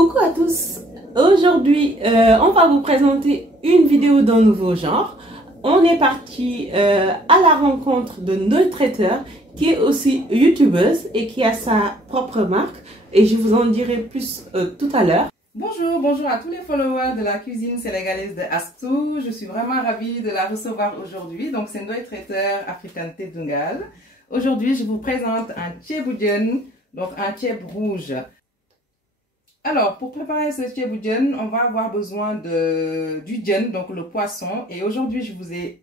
Coucou à tous, aujourd'hui on va vous présenter une vidéo d'un nouveau genre. On est parti à la rencontre de Ndoye Traiteur qui est aussi youtubeuse et qui a sa propre marque et je vous en dirai plus tout à l'heure. Bonjour à tous les followers de la cuisine sénégalaise de Astou. Je suis vraiment ravie de la recevoir aujourd'hui. Donc c'est Ndoye Traiteur Africanté Dungal. Aujourd'hui je vous présente un ceebu jën, donc un ceeb rouge. Alors, pour préparer ce ceebu jën, on va avoir besoin du jën, donc le poisson. Et aujourd'hui, je vous ai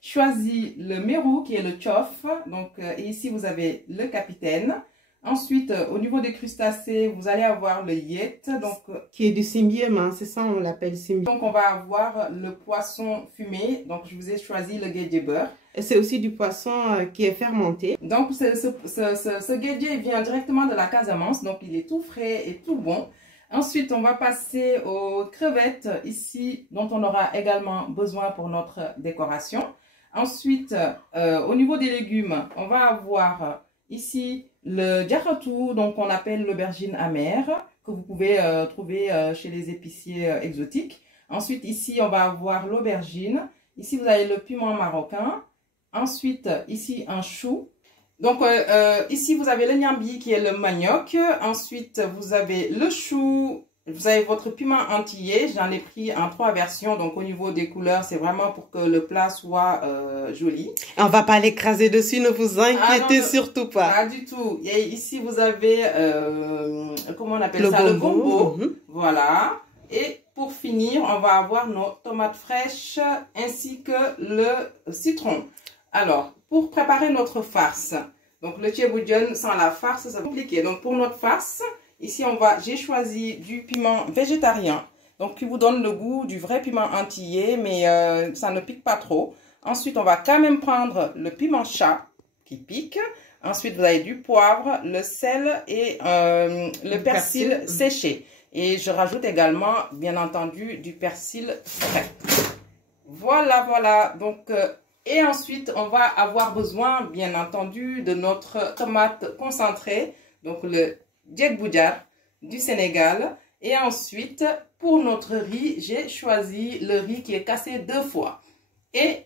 choisi le mérou, qui est le tchof. Donc, et ici, vous avez le capitaine. Ensuite, au niveau des crustacés, vous allez avoir le yet. Donc, qui est du symbium, hein, c'est ça, on l'appelle symbium. Donc, on va avoir le poisson fumé. Donc, je vous ai choisi le guédié beurre. Et c'est aussi du poisson qui est fermenté. Donc, ce guédié vient directement de la Casamance. Donc, il est tout frais et tout bon. Ensuite, on va passer aux crevettes ici, dont on aura également besoin pour notre décoration. Ensuite, au niveau des légumes, on va avoir ici le diakhatou, donc on appelle l'aubergine amère, que vous pouvez trouver chez les épiciers exotiques. Ensuite, ici, on va avoir l'aubergine. Ici, vous avez le piment marocain. Ensuite, ici, un chou. Donc, ici, vous avez le nyambi qui est le manioc. Ensuite, vous avez le chou. Vous avez votre piment antillais. J'en ai pris en 3 versions. Donc, au niveau des couleurs, c'est vraiment pour que le plat soit joli. On va pas l'écraser dessus, ne vous inquiétez surtout pas. Pas du tout. Et ici, vous avez, comment on appelle ça? Le gombo. Voilà. Et pour finir, on va avoir nos tomates fraîches ainsi que le citron. Alors, pour préparer notre farce, donc le ceebu jën sans la farce, c'est compliqué. Donc pour notre farce, ici j'ai choisi du piment végétarien, donc qui vous donne le goût du vrai piment antillais, mais ça ne pique pas trop. Ensuite, on va quand même prendre le piment chat qui pique. Ensuite, vous avez du poivre, le sel et le persil séché. Et je rajoute également, bien entendu, du persil frais. Voilà. Donc, et ensuite, on va avoir besoin, bien entendu, de notre tomate concentrée, donc le djek boudjar du Sénégal. Et ensuite, pour notre riz, j'ai choisi le riz qui est cassé 2 fois. Et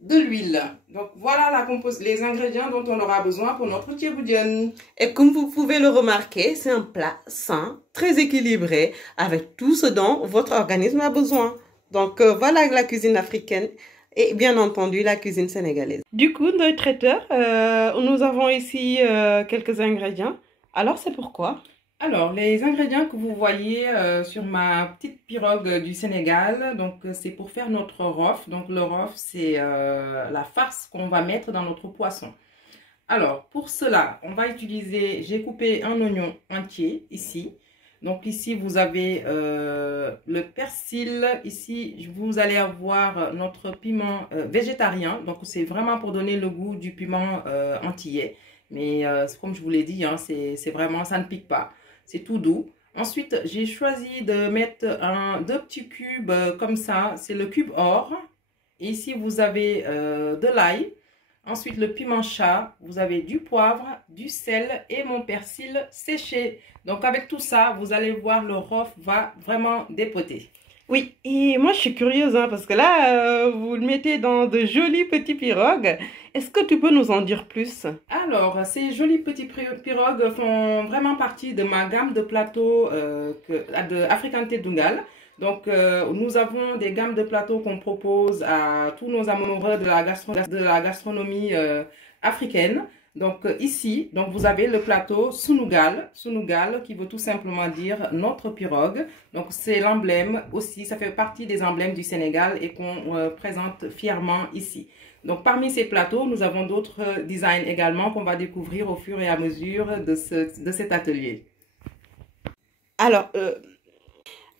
de l'huile. Donc voilà les ingrédients dont on aura besoin pour notre ceebu jën. Et comme vous pouvez le remarquer, c'est un plat sain, très équilibré, avec tout ce dont votre organisme a besoin. Donc voilà la cuisine africaine et bien entendu la cuisine sénégalaise. Du coup, Ndoye Traiteur, nous avons ici quelques ingrédients. Alors c'est pourquoi? Alors, les ingrédients que vous voyez sur ma petite pirogue du Sénégal, donc c'est pour faire notre rof. Donc le rof, c'est la farce qu'on va mettre dans notre poisson. Alors, pour cela, on va utiliser, j'ai coupé un oignon entier ici. Donc ici, vous avez le persil. Ici, vous allez avoir notre piment végétarien. Donc c'est vraiment pour donner le goût du piment antillais. Mais comme je vous l'ai dit, hein, c'est vraiment, ça ne pique pas. C'est tout doux. Ensuite, j'ai choisi de mettre 2 petits cubes comme ça. C'est le cube or. Et ici, vous avez de l'ail. Ensuite, le piment chat. Vous avez du poivre, du sel et mon persil séché. Donc, avec tout ça, vous allez voir, le rof va vraiment dépoter. Oui, et moi, je suis curieuse, hein, parce que là, vous le mettez dans de jolis petits pirogues. Est-ce que tu peux nous en dire plus? Alors, ces jolis petits pirogues font vraiment partie de ma gamme de plateaux de Africanté Dungal. Donc, nous avons des gammes de plateaux qu'on propose à tous nos amoureux de la gastronomie africaine. Donc, ici, vous avez le plateau Sunugal, qui veut tout simplement dire notre pirogue. Donc, c'est l'emblème aussi, ça fait partie des emblèmes du Sénégal et qu'on présente fièrement ici. Donc, parmi ces plateaux, nous avons d'autres designs également qu'on va découvrir au fur et à mesure de cet atelier. Alors,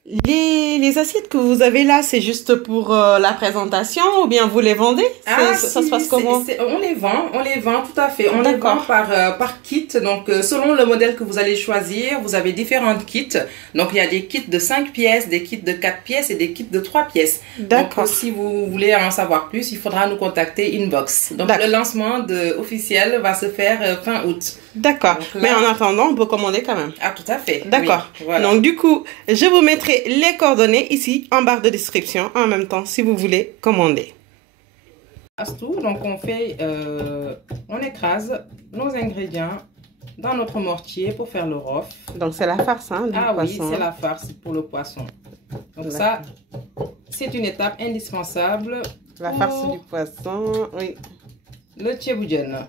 Les assiettes que vous avez là, c'est juste pour la présentation ou bien vous les vendez? Ça se passe comment? On les vend tout à fait. On les vend par kit. Donc, selon le modèle que vous allez choisir, vous avez différentes kits. Donc, il y a des kits de 5 pièces, des kits de 4 pièces et des kits de 3 pièces. D'accord. Donc, si vous voulez en savoir plus, il faudra nous contacter inbox. Donc, le lancement officiel va se faire fin août. D'accord. Mais en attendant, on peut commander quand même. Ah, tout à fait. D'accord. Oui, voilà. Donc, du coup, je vous mettrai les coordonnées ici en barre de description en même temps si vous voulez commander. Astou, donc on écrase nos ingrédients dans notre mortier pour faire le rof. Donc, c'est la farce du poisson. Oui, c'est la farce pour le poisson. Donc, ça, c'est une étape indispensable. La farce du poisson, oui. Le tchéboudienne.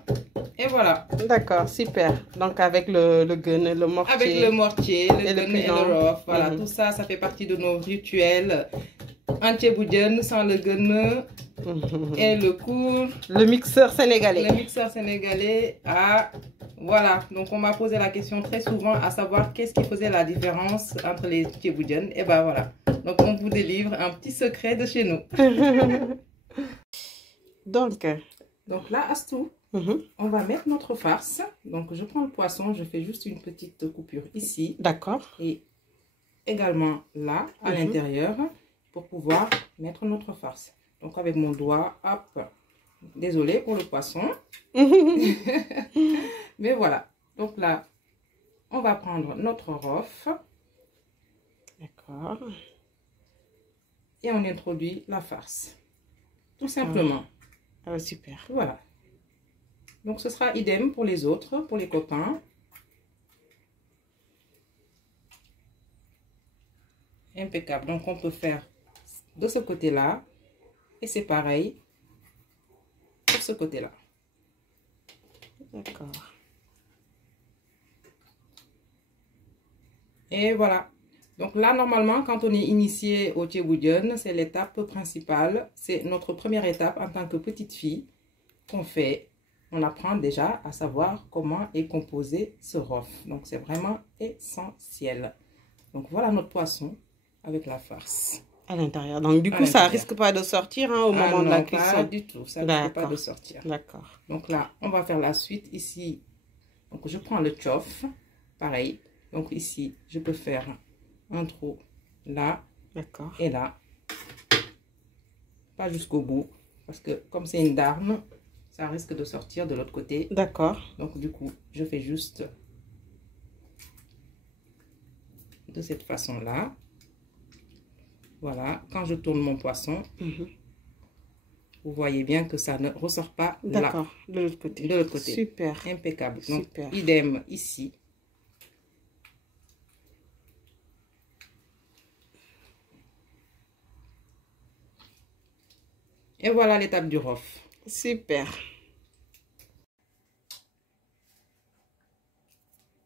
Et voilà. D'accord, super. Donc avec le gun, le mortier. Avec le mortier, le gun et le rof. Voilà, tout ça, ça fait partie de nos rituels. Un tchéboudienne sans le gun et le cours. Le mixeur sénégalais. Le mixeur sénégalais. Voilà. Donc on m'a posé la question très souvent à savoir qu'est-ce qui faisait la différence entre les tchéboudiennes. Et ben voilà. Donc on vous délivre un petit secret de chez nous. Donc là, Astou, on va mettre notre farce. Donc, je prends le poisson, je fais juste une petite coupure ici. D'accord. Et également là, à l'intérieur, pour pouvoir mettre notre farce. Donc, avec mon doigt, hop. Désolée pour le poisson. Mais voilà. Donc là, on va prendre notre rof. D'accord. Et on introduit la farce. Tout simplement. Ah, super. Voilà. Donc, ce sera idem pour les autres, pour les copains. Impeccable. Donc, on peut faire de ce côté-là. Et c'est pareil pour ce côté-là. D'accord. Et voilà. Donc là, normalement, quand on est initié au tchéboudienne, c'est l'étape principale. C'est notre première étape en tant que petite fille qu'on fait. On apprend déjà à savoir comment est composé ce rof. Donc, c'est vraiment essentiel. Donc, voilà notre poisson avec la farce. À l'intérieur. Donc, du coup, ça risque pas de sortir au moment de la cuisson? Pas du tout. Ça ne risque pas de sortir. D'accord. Donc là, on va faire la suite ici. Donc, je prends le tchof. Pareil. Donc, ici, je peux faire un trou là. D'accord. Et là. Pas jusqu'au bout. Parce que comme c'est une darne, ça risque de sortir de l'autre côté. D'accord. Donc, du coup, je fais juste de cette façon-là. Voilà. Quand je tourne mon poisson, vous voyez bien que ça ne ressort pas là. D'accord. De l'autre côté. De l'autre côté. Super. Impeccable. Donc, super. Idem ici. Et voilà l'étape du rof. Super.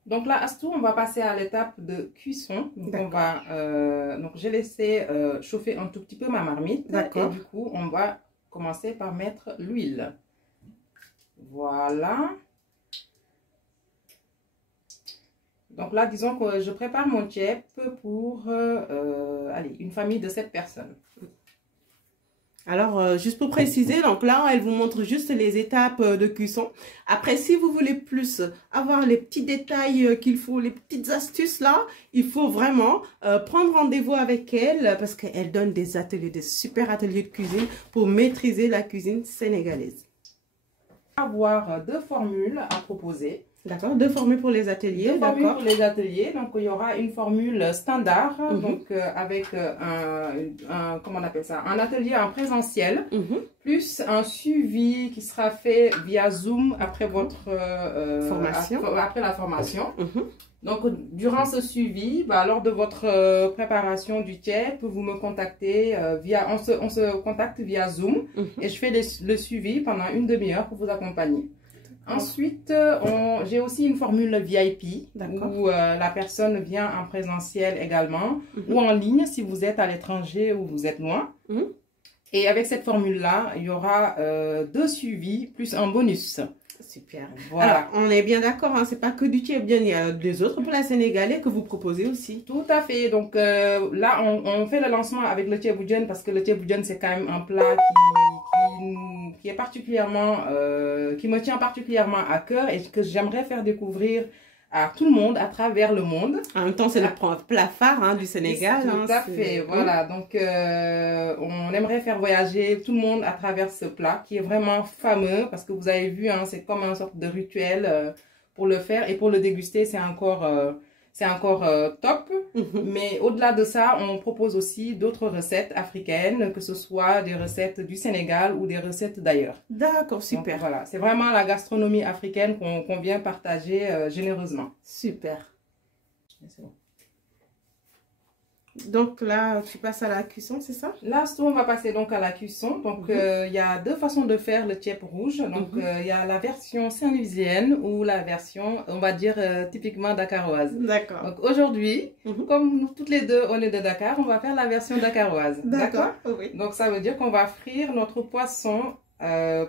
Donc là, Astou, on va passer à l'étape de cuisson. Donc, donc j'ai laissé chauffer un tout petit peu ma marmite. D'accord. Et du coup, on va commencer par mettre l'huile. Voilà. Donc là, disons que je prépare mon tchèp pour allez, une famille de 7 personnes. Alors, juste pour préciser, donc là, elle vous montre juste les étapes de cuisson. Après, si vous voulez plus avoir les petits détails qu'il faut, les petites astuces là, il faut vraiment prendre rendez-vous avec elle parce qu'elle donne des ateliers, des super ateliers de cuisine pour maîtriser la cuisine sénégalaise. Avoir 2 formules à proposer. D'accord, 2 formules pour les ateliers. 2 formules pour les ateliers. Donc, il y aura une formule standard, donc avec comment on appelle ça, un atelier en présentiel, plus un suivi qui sera fait via Zoom après votre formation. Après la formation. Donc, durant ce suivi, lors de votre préparation du tchèp, vous me contactez on se contacte via Zoom et je fais le suivi pendant une demi-heure pour vous accompagner. Ensuite, j'ai aussi une formule VIP où la personne vient en présentiel également ou en ligne si vous êtes à l'étranger ou vous êtes loin. Et avec cette formule-là, il y aura 2 suivis plus un bonus. Super. Voilà. Alors, on est bien d'accord, hein, c'est pas que du tchèbdjen, il y a des autres plats sénégalais que vous proposez aussi. Tout à fait. Donc là, on fait le lancement avec le tchèbdjen parce que le tchèbdjen, c'est quand même un plat qui est particulièrement, qui me tient particulièrement à cœur et que j'aimerais faire découvrir à tout le monde, à travers le monde. En même temps, c'est le plat phare, hein, du Sénégal. Tout à fait, voilà. Donc, on aimerait faire voyager tout le monde à travers ce plat qui est vraiment fameux parce que vous avez vu, hein, c'est comme une sorte de rituel pour le faire et pour le déguster, c'est encore top. Mais au-delà de ça, on propose aussi d'autres recettes africaines, que ce soit des recettes du Sénégal ou des recettes d'ailleurs. D'accord, super. Donc, voilà, c'est vraiment la gastronomie africaine qu'on vient partager généreusement. Super. C'est bon. Donc là, tu passes à la cuisson, c'est ça? Là, on va passer donc à la cuisson. Donc, il y a deux façons de faire le tchèp rouge. Donc, il y a la version saint-louisienne ou la version, on va dire, typiquement dakaroise. D'accord. Donc, aujourd'hui, comme nous toutes les deux, on est de Dakar, on va faire la version dakaroise. D'accord. Oui. Donc, ça veut dire qu'on va frire notre poisson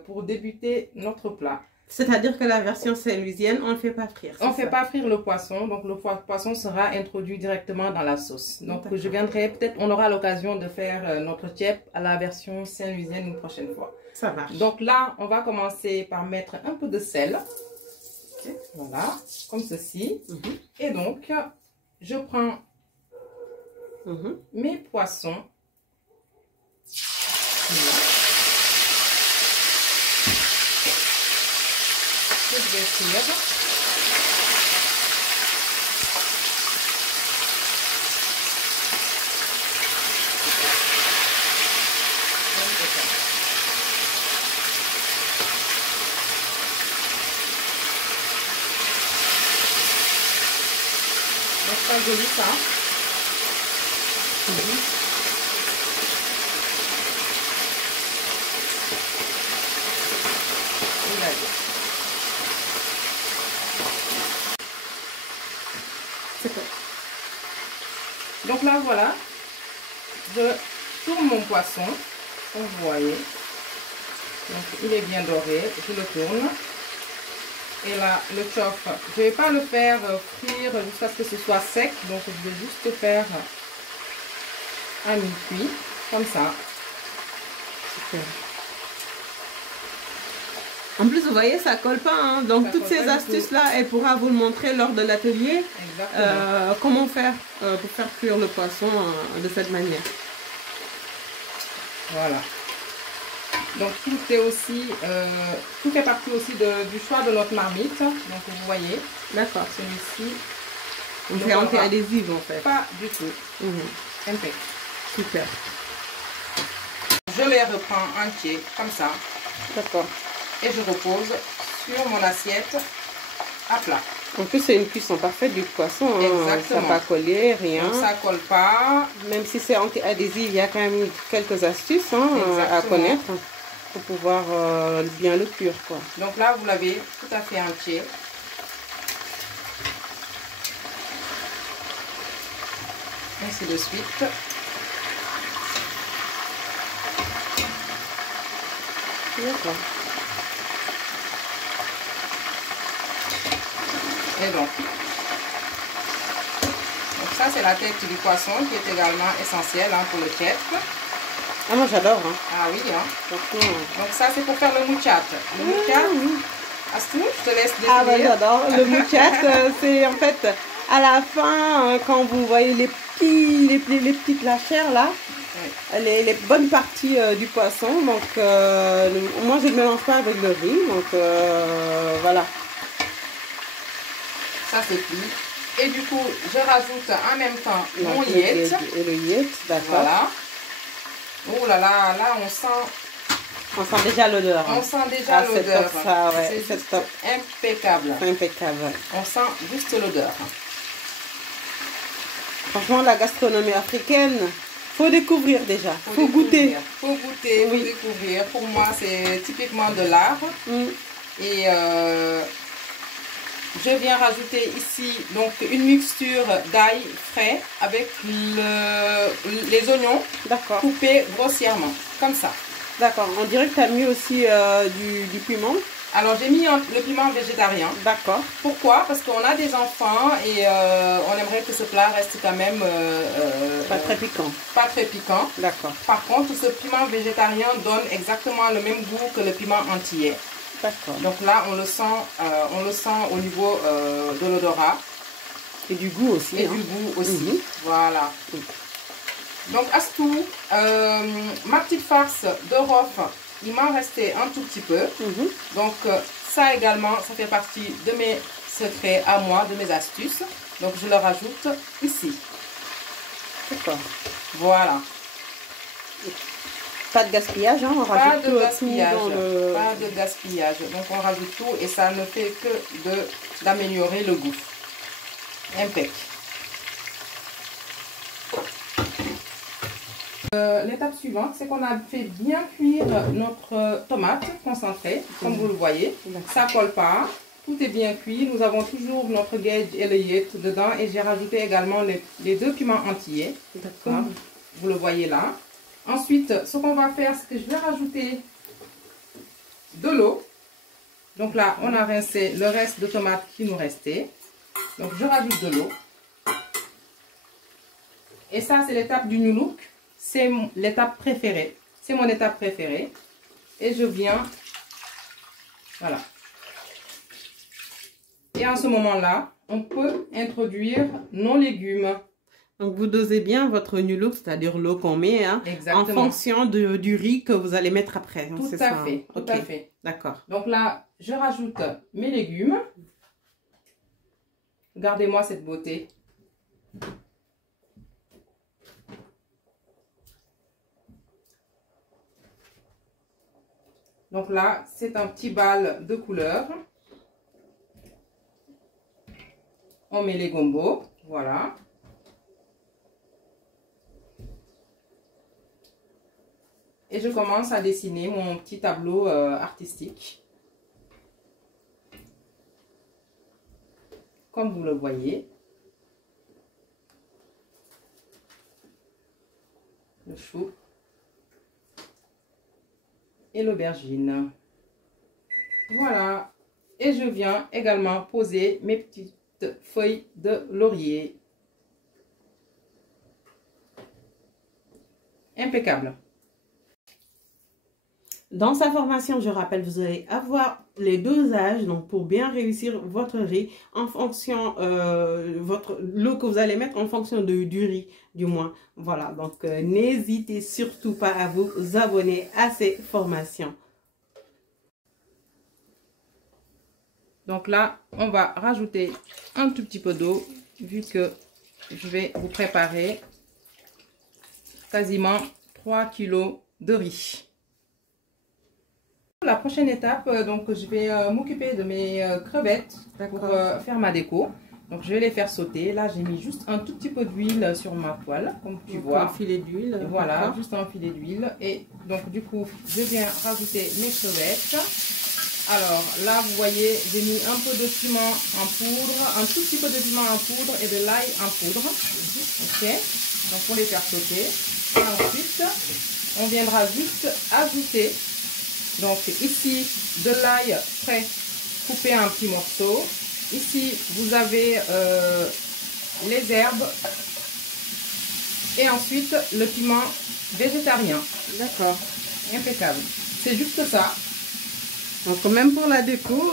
pour débuter notre plat. C'est-à-dire que la version saint-louisienne, on ne fait pas frire. On ne fait pas frire le poisson, donc le poisson sera introduit directement dans la sauce. Donc je viendrai, peut-être on aura l'occasion de faire notre tchèp à la version saint-louisienne une prochaine fois. Ça marche. Donc là, on va commencer par mettre un peu de sel. Okay. Voilà, comme ceci. Et donc, je prends mes poissons. Je vais frire. Donc ça joli ça. Donc là, voilà, je tourne mon poisson, comme vous voyez. Donc, il est bien doré, je le tourne. Et là, le chof, je ne vais pas le faire frire jusqu'à ce que ce soit sec. Donc, je vais juste faire à mi-cuit, comme ça. Super. En plus, vous voyez, ça colle pas. Hein. Donc, ça toutes ces astuces-là, elle pourra vous le montrer lors de l'atelier. Comment faire pour faire cuire le poisson de cette manière. Voilà. Donc, tout est aussi, tout fait partie aussi du choix de notre marmite. Donc, vous voyez. D'accord. Celui-ci. On fait anti-adhésive, en fait. Pas du tout. Impeccable. Super. Je les reprends entiers, comme ça. D'accord. Et je repose sur mon assiette à plat. En plus, c'est une cuisson parfaite du poisson. Exactement. Ça n'a pas collé, rien. Donc, ça colle pas. Même si c'est anti-adhésif, il y a quand même quelques astuces à connaître pour pouvoir bien le cuire, quoi. Donc là, vous l'avez tout à fait entier. Ainsi de suite. D'accord. Et donc ça c'est la tête du poisson qui est également essentielle pour le tchèp. Ah moi j'adore. Hein. Ah oui. Donc ça c'est pour faire le mouchat. Le mouchat, Astou, je te laisse définir. Ah bah j'adore. Le mouchat c'est en fait à la fin quand vous voyez les petites la chair là. Oui. Les bonnes parties du poisson. Donc moi je ne mélange pas avec le riz. Donc voilà. Ça c'est cuit. Et du coup, je rajoute en même temps mon yet. Et le yet, d'accord. Voilà. Oh là là, là on sent... On sent déjà l'odeur. On sent déjà l'odeur. C'est top. Impeccable. Impeccable. On sent juste l'odeur. Franchement, la gastronomie africaine, faut découvrir déjà. Faut goûter. Faut goûter, faut découvrir. Pour moi, c'est typiquement de l'art. Et... je viens rajouter ici donc une mixture d'ail frais avec les oignons coupés grossièrement, comme ça. D'accord, on dirait que tu as mis aussi du piment. Alors, j'ai mis le piment végétarien. D'accord. Pourquoi? Parce qu'on a des enfants et on aimerait que ce plat reste quand même... pas très piquant. Pas très piquant. D'accord. Par contre, ce piment végétarien donne exactement le même goût que le piment entier. D'accord. Donc là, on le sent au niveau de l'odorat. Et du goût aussi. Et du goût aussi. Voilà. Donc, Astou, ma petite farce de rof, il m'en restait un tout petit peu. Donc, ça également, ça fait partie de mes secrets à moi, de mes astuces. Donc, je le rajoute ici. D'accord. Voilà. Pas de gaspillage, hein, on rajoute pas de gaspillage. Tout dans le... Pas de gaspillage. Donc, on rajoute tout et ça ne fait que d'améliorer le goût. Impec. L'étape suivante, c'est qu'on a fait bien cuire notre tomate concentrée, comme vous le voyez. Ça colle pas, tout est bien cuit. Nous avons toujours notre gage et le yet dedans et j'ai rajouté également les 2 piments entiers, comme vous le voyez là. Ensuite, ce qu'on va faire, c'est que je vais rajouter de l'eau. Donc là, on a rincé le reste de tomates qui nous restait. Donc je rajoute de l'eau. Et ça, c'est l'étape du new look. C'est l'étape préférée. C'est mon étape préférée. Et je viens... Voilà. Et en ce moment-là, on peut introduire nos légumes. Donc, vous dosez bien votre new look, c'est-à-dire l'eau qu'on met, hein, en fonction du riz que vous allez mettre après. Tout à fait. Tout à fait. D'accord. Donc là, je rajoute mes légumes. Regardez-moi cette beauté. Donc là, c'est un petit bal de couleur. On met les gombos, voilà. Et je commence à dessiner mon petit tableau artistique. Comme vous le voyez. Le chou. Et l'aubergine. Voilà. Et je viens également poser mes petites feuilles de laurier. Impeccable. Dans sa formation, je rappelle, vous allez avoir les dosages donc pour bien réussir votre riz en fonction l'eau que vous allez mettre en fonction du riz du moins. Voilà, donc n'hésitez surtout pas à vous abonner à ces formations. Donc là, on va rajouter un tout petit peu d'eau vu que je vais vous préparer quasiment 3 kg de riz. La prochaine étape, donc je vais m'occuper de mes crevettes pour faire ma déco. Donc je vais les faire sauter. Là j'ai mis juste un tout petit peu d'huile sur ma poêle, comme tu vois. Un filet d'huile. Voilà, juste un filet d'huile. Et donc du coup, je viens rajouter mes crevettes. Alors là vous voyez, j'ai mis un peu de piment en poudre, un tout petit peu de piment en poudre et de l'ail en poudre. Ok, donc pour les faire sauter. Et ensuite, on viendra juste ajouter. Donc ici, de l'ail frais coupé en petits morceaux. Ici, vous avez les herbes. Et ensuite, le piment végétarien. D'accord. Impeccable. C'est juste ça. Donc même pour la déco,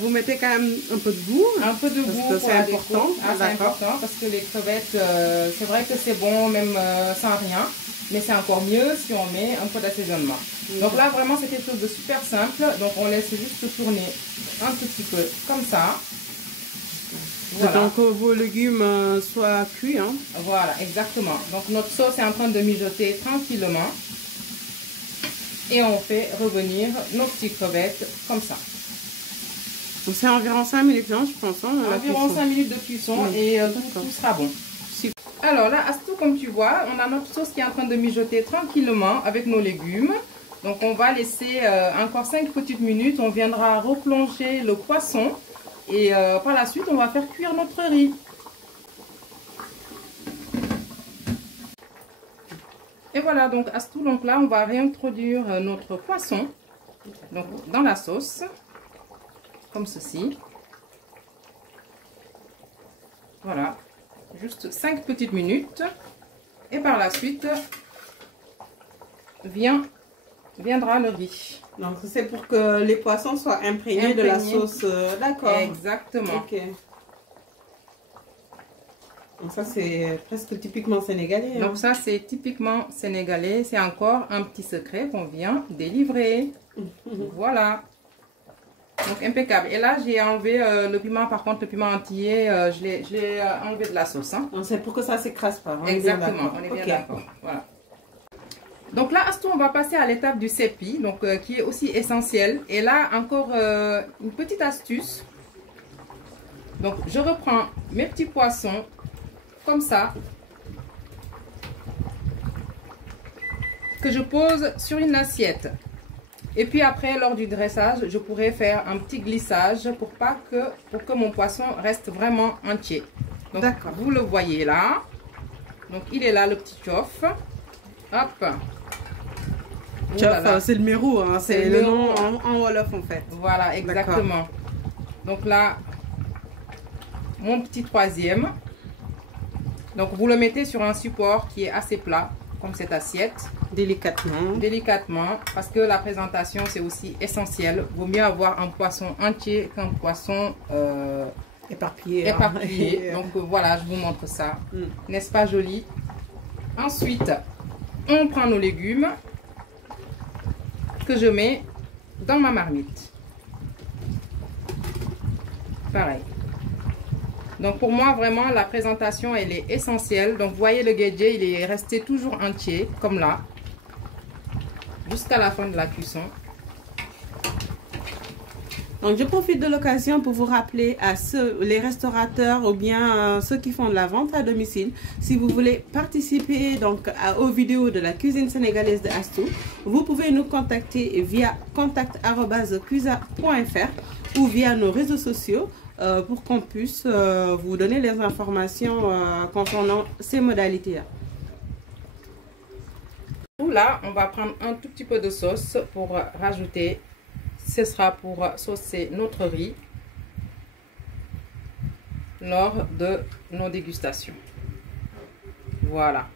vous mettez quand même un peu de goût. Un peu de goût, c'est important. Ah, c'est important parce que les crevettes, c'est vrai que c'est bon même sans rien. Mais c'est encore mieux si on met un peu d'assaisonnement. Donc là, vraiment, c'est quelque chose de super simple. Donc, on laisse juste tourner un tout petit peu comme ça. Voilà. Donc, vos légumes soient cuits. Hein. Voilà, exactement. Donc, notre sauce est en train de mijoter tranquillement. Et on fait revenir nos petites crevettes comme ça. C'est environ 5 minutes, hein, je pense. Hein, environ 5 minutes de cuisson et tout sera bon. Alors là, Astou, comme tu vois, on a notre sauce qui est en train de mijoter tranquillement avec nos légumes. Donc on va laisser encore 5 petites minutes. On viendra replonger le poisson. Et par la suite, on va faire cuire notre riz. Et voilà, donc Astou, donc là, on va réintroduire notre poisson donc, dans la sauce. comme ceci. Voilà, juste 5 petites minutes. Et par la suite, viendra le riz. Donc, c'est pour que les poissons soient imprégnés de la sauce. D'accord. Exactement. Ok. Donc, ça, c'est presque typiquement sénégalais. Donc, ça, c'est typiquement sénégalais. C'est encore un petit secret qu'on vient délivrer. Voilà. Donc, impeccable. Et là, j'ai enlevé le piment. Par contre, le piment entier, je l'ai enlevé de la sauce. Hein. C'est pour que ça ne s'écrase pas. Exactement. On est bien d'accord. Voilà. Donc là, Astou, on va passer à l'étape du sépi, donc qui est aussi essentiel. Et là, encore une petite astuce. Donc, je reprends mes petits poissons comme ça, que je pose sur une assiette. Et puis après, lors du dressage, je pourrais faire un petit glissage pour que mon poisson reste vraiment entier. Donc, vous le voyez là. Donc, il est là, le petit chof. Hop. Voilà. C'est le mérou, hein. C'est le nom en Wolof en fait. Voilà, exactement. Donc là, mon petit troisième. Donc vous le mettez sur un support qui est assez plat, comme cette assiette. Délicatement. Délicatement, parce que la présentation c'est aussi essentiel. Vaut mieux avoir un poisson entier qu'un poisson éparpillé. Donc voilà, je vous montre ça. N'est-ce pas joli? Ensuite, on prend nos légumes que je mets dans ma marmite. Pareil. Donc pour moi vraiment la présentation elle est essentielle. Donc vous voyez le guédier il est resté toujours entier comme là jusqu'à la fin de la cuisson. Donc je profite de l'occasion pour vous rappeler à les restaurateurs ou bien ceux qui font de la vente à domicile, si vous voulez participer donc aux vidéos de la cuisine sénégalaise de Astou, vous pouvez nous contacter via contact@cuisa.fr ou via nos réseaux sociaux pour qu'on puisse vous donner les informations concernant ces modalités-là. Là, on va prendre un tout petit peu de sauce pour rajouter. Ce sera pour saucer notre riz lors de nos dégustations. Voilà.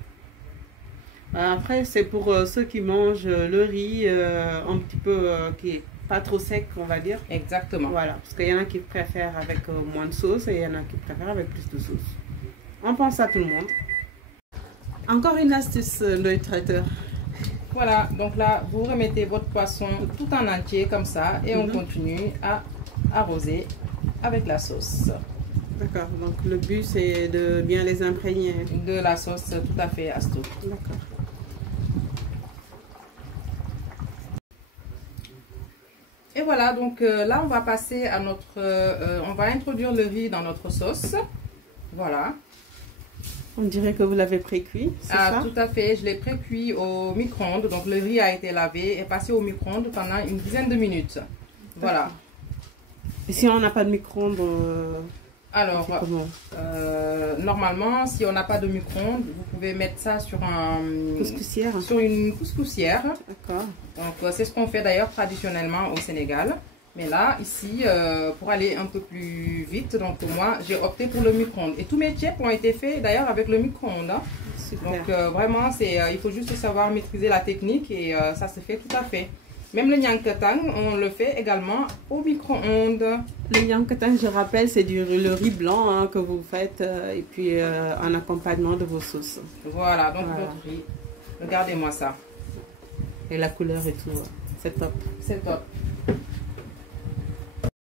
Après, c'est pour ceux qui mangent le riz un petit peu qui est pas trop sec, on va dire. Exactement. Voilà, parce qu'il y en a qui préfèrent avec moins de sauce et il y en a qui préfèrent avec plus de sauce. On pense à tout le monde. Encore une astuce de traiteur. Voilà, donc là, vous remettez votre poisson tout en entier comme ça et on continue à arroser avec la sauce. D'accord, donc le but c'est de bien les imprégner. De la sauce, tout à fait, Astou. D'accord. Et voilà, donc là on va passer à notre... on va introduire le riz dans notre sauce. Voilà. On dirait que vous l'avez pré-cuit, c'est ça? Tout à fait, je l'ai pré-cuit au micro-ondes. Donc le riz a été lavé et passé au micro-ondes pendant une dizaine de minutes. Voilà. Et si on n'a pas de micro-ondes, alors, normalement, si on n'a pas de micro-ondes, vous pouvez mettre ça sur une couscoussière. D'accord. Donc c'est ce qu'on fait d'ailleurs traditionnellement au Sénégal. Mais là, ici, pour aller un peu plus vite, donc moi, j'ai opté pour le micro-ondes. Et tous mes tièdes ont été faits d'ailleurs avec le micro-ondes. Hein. Donc vraiment, il faut juste savoir maîtriser la technique et ça se fait tout à fait. Même le nyankatang, on le fait également au micro-ondes. Le nyankatang, je rappelle, c'est le riz blanc hein, que vous faites et puis en accompagnement de vos sauces. Voilà, donc votre riz. Regardez-moi ça. Et la couleur et tout, c'est top. C'est top.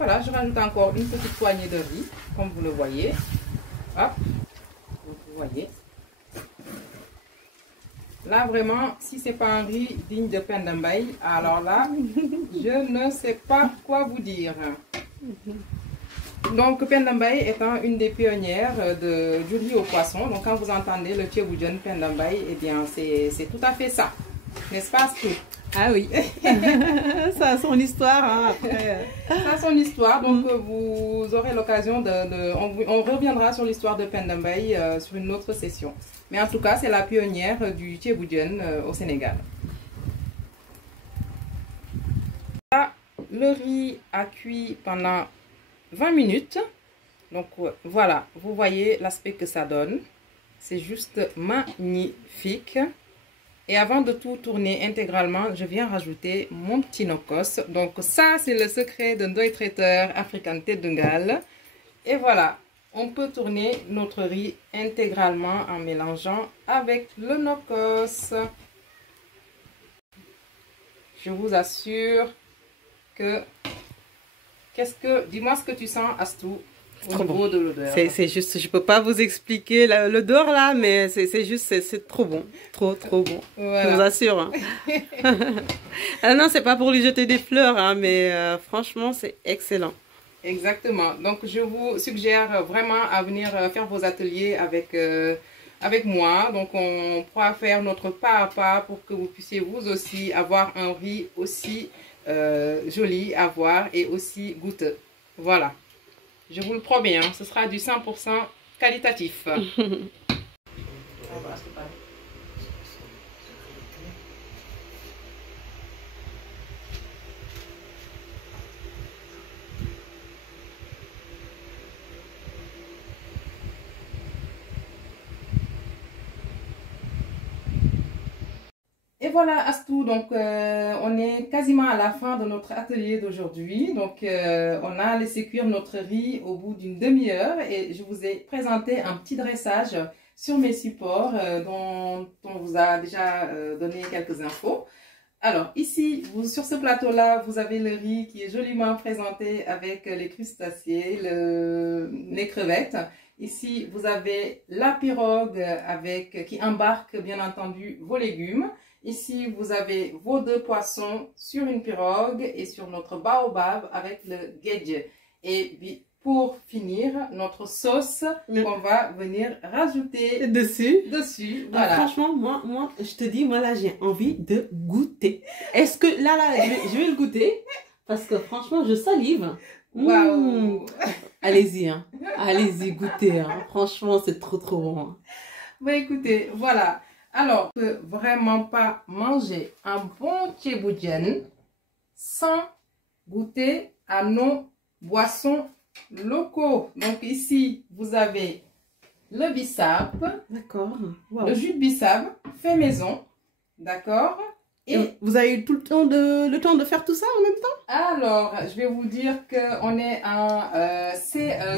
Voilà, je rajoute encore une petite poignée de riz, comme vous le voyez. Hop, vous voyez. Là, vraiment, si c'est pas un riz digne de Penda Mbaye, alors là, je ne sais pas quoi vous dire. Donc, Penda Mbaye étant une des pionnières du riz au poisson. Donc, quand vous entendez le Thieboudian Penda Mbaye, eh bien, c'est tout à fait ça. N'est-ce pas, Astou? Ah oui, ça a son histoire. Hein, après. Ça a son histoire, donc vous aurez l'occasion on reviendra sur l'histoire de Penda Mbaye sur une autre session. Mais en tout cas, c'est la pionnière du Thieboudian au Sénégal. Là, le riz a cuit pendant 20 minutes. Donc voilà, vous voyez l'aspect que ça donne. C'est juste magnifique. Et avant de tout tourner intégralement, je viens rajouter mon petit nokos. Donc ça, c'est le secret de Ndoye Traiteur African Tête Dungal. Et voilà, on peut tourner notre riz intégralement en mélangeant avec le nokos. Je vous assure que... Dis-moi ce que tu sens, Astou, au niveau de l'odeur. C'est juste, je peux pas vous expliquer l'odeur là, mais c'est juste, c'est trop bon. Trop bon. Voilà. Je vous assure. Hein. Ah non, c'est pas pour lui jeter des fleurs, hein, mais franchement, c'est excellent. Exactement. Donc, je vous suggère vraiment à venir faire vos ateliers avec moi. Donc, on pourra faire notre pas à pas pour que vous puissiez vous aussi avoir un riz aussi joli à voir et aussi goûteux. Voilà. Je vous le promets, hein, ce sera du 100% qualitatif. Et voilà, Astou, donc on est quasiment à la fin de notre atelier d'aujourd'hui. Donc on a laissé cuire notre riz au bout d'une demi-heure et je vous ai présenté un petit dressage sur mes supports dont on vous a déjà donné quelques infos. Alors ici, sur ce plateau-là, vous avez le riz qui est joliment présenté avec les crustacés, les crevettes. Ici, vous avez la pirogue qui embarque bien entendu vos légumes. Ici, vous avez vos deux poissons sur une pirogue et sur notre baobab avec le gedje. Et pour finir, notre sauce qu'on va venir rajouter dessus. Voilà. Franchement, moi, je te dis, moi là, j'ai envie de goûter. Est-ce que là, je vais le goûter parce que franchement, je salive. Waouh! Allez-y, hein. Allez-y, goûtez. Hein. Franchement, c'est trop bon. Hein. Bah écoutez, voilà. Alors, on ne peut vraiment pas manger un bon tchéboudienne sans goûter à nos boissons locaux. Donc ici, vous avez le bissap. D'accord. Wow. Le jus de bissap fait maison. D'accord. Et vous avez eu tout le temps de faire tout ça en même temps? Alors, je vais vous dire qu'on est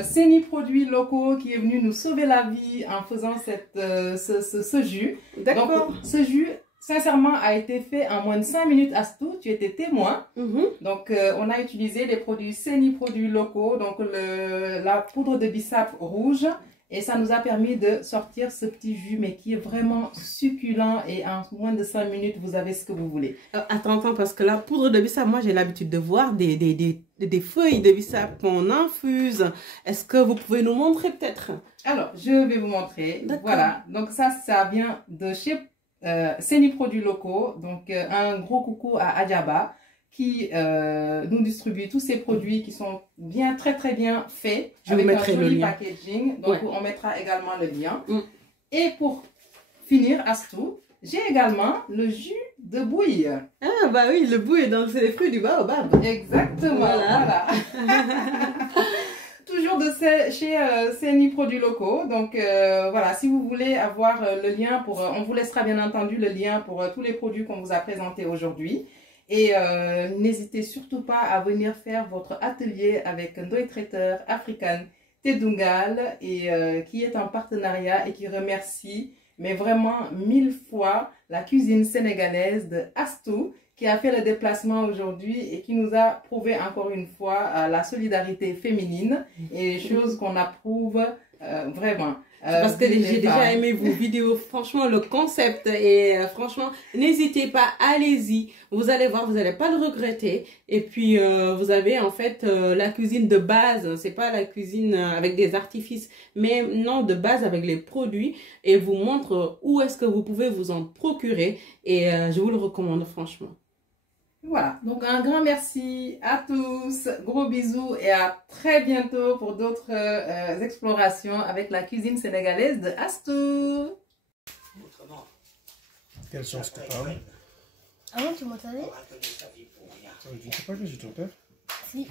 CENI Produits Locaux qui est venu nous sauver la vie en faisant ce jus. D'accord. Donc, ce jus, sincèrement, a été fait en moins de 5 minutes. Astou, tu étais témoin. Donc, on a utilisé les produits CENI Produits Locaux, donc la poudre de bissap rouge. Et ça nous a permis de sortir ce petit jus, mais qui est vraiment succulent. Et en moins de 5 minutes, vous avez ce que vous voulez. Attends, parce que la poudre de bissap, moi, j'ai l'habitude de voir des feuilles de bissap qu'on infuse. Est-ce que vous pouvez nous montrer peut-être? Alors, je vais vous montrer. Voilà. Donc, ça vient de chez CENI Produits Locaux. Donc, un gros coucou à Adjaba, qui nous distribue tous ces produits qui sont très bien faits. Je vous mettrai le lien. Packaging. Donc, on mettra également le lien. Et pour finir, Astou, j'ai également le jus de bouille. Ah, bah oui, le bouille, donc c'est les fruits du baobab. Exactement, voilà. Toujours chez CENI Produits Locaux. Donc, voilà, si vous voulez avoir le lien on vous laissera bien entendu le lien pour tous les produits qu'on vous a présentés aujourd'hui. Et n'hésitez surtout pas à venir faire votre atelier avec Ndoye Traiteur African Tête Dungal et qui est en partenariat et qui remercie, mais vraiment 1000 fois, la cuisine sénégalaise de Astou qui a fait le déplacement aujourd'hui et qui nous a prouvé encore une fois la solidarité féminine et chose qu'on approuve vraiment. Parce que j'ai déjà aimé vos vidéos, franchement le concept et franchement n'hésitez pas, allez-y, vous allez voir, vous n'allez pas le regretter. Et puis vous avez en fait la cuisine de base, c'est pas la cuisine avec des artifices, mais non, de base avec les produits, et vous montre où est-ce que vous pouvez vous en procurer et je vous le recommande franchement. Voilà, donc un grand merci à tous, gros bisous et à très bientôt pour d'autres explorations avec la cuisine sénégalaise de Astou. Quelle chance tu parles? Ah non, tu m'entendais? Je ne sais pas que je t'entends. Si.